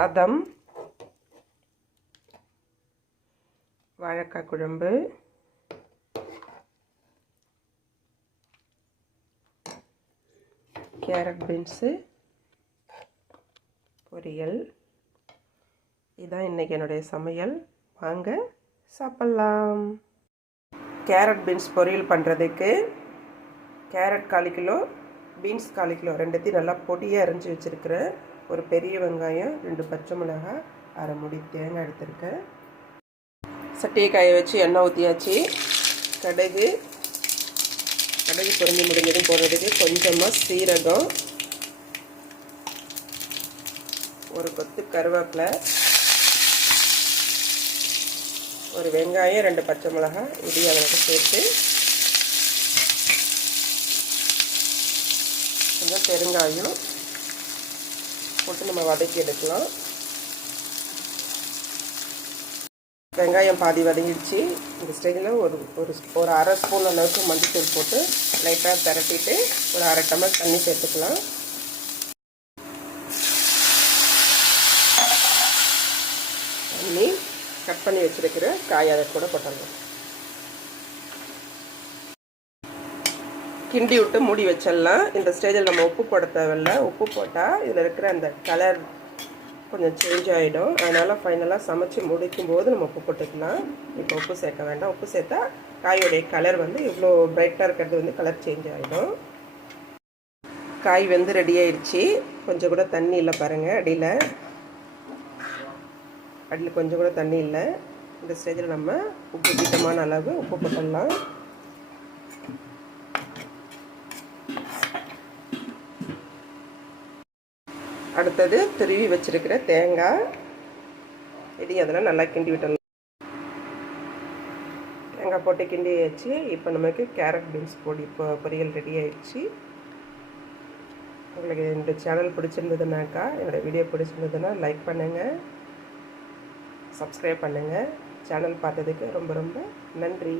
சாதம், வாழைக்காய் குழம்பு, கேரட் பீன்ஸு பொரியல். இதுதான் இன்றைக்கி என்னுடைய சமையல். வாங்க சாப்பிட்லாம். கேரட் பீன்ஸ் பொரியல் பண்ணுறதுக்கு கேரட் 1/4 கிலோ, பீன்ஸ் 1/4 கிலோ ரெண்டுத்தையும் நல்லா பொடியாக அரைஞ்சி வச்சுருக்கிறேன். ஒரு பெரிய வெங்காயம், 2 பச்சை மிளகாய், 1/2 மூடி தேங்காய் எடுத்துருக்கேன். சட்டியை காய வச்சு எண்ணெய் ஊற்றியாச்சு. கடுகு பொரிஞ்சு முடிஞ்சதும் போடுறதுக்கு கொஞ்சமாக சீரகம், ஒரு கொத்து கருவேப்பிலை, ஒரு வெங்காயம், 2 பச்சை மிளகாய் இதையும் அதோட சேர்த்து கொஞ்சம் பெருங்காயம் போட்டு நம்ம வதக்கி எடுக்கலாம். வெங்காயம் பாதி வதங்கிடுச்சு. இந்த ஸ்டேஜில் ஒரு அரை ஸ்பூன் அளவுக்கு மஞ்சள் போட்டு லைட்டாக திரட்டிட்டு ஒரு 1/2 டம்ளர் தண்ணி சேர்த்துக்கலாம். தண்ணி கட் பண்ணி வச்சுருக்கிற காய் அதை கூட போட்டுடலாம். கிண்டி விட்டு மூடி வச்சிடலாம். இந்த ஸ்டேஜில் நம்ம உப்பு போட தேவையில்லை. உப்பு போட்டால் இதில் இருக்கிற அந்த கலர் கொஞ்சம் சேஞ்ச் ஆகிடும். அதனால் ஃபைனலாக சமைச்சு முடிக்கும்போது நம்ம உப்பு போட்டுக்கலாம். இப்போ உப்பு சேர்க்க வேண்டாம். உப்பு சேர்த்தா காயோடைய கலர் இவ்வளோ பிரைட்டாக இருக்கிறது கலர் சேஞ்ச் ஆகிடும். காய் ரெடி ஆயிடுச்சு. கொஞ்சம் கூட தண்ணி இல்லை பாருங்கள். அடியில் கொஞ்சம் கூட தண்ணி இல்லை. இந்த ஸ்டேஜில் நம்ம உப்பு திட்டமான அளவு உப்பு போட்டுடலாம். அடுத்தது திருவி வச்சிருக்கிற தேங்காய் இதையும் அதெல்லாம் நல்லா கிண்டி விட்டுடலாம். தேங்காய் போட்டு கிண்டி ஆயிடுச்சு. இப்போ நமக்கு கேரட் பீன்ஸ் பொரியல் ரெடி ஆயிடுச்சு. உங்களுக்கு இந்த சேனல் பிடிச்சிருந்ததுனாக்கா, என்னோடய வீடியோ பிடிச்சிருந்ததுன்னா லைக் பண்ணுங்கள், சப்ஸ்கிரைப் பண்ணுங்கள். சேனல் பார்த்ததுக்கு ரொம்ப ரொம்ப நன்றி.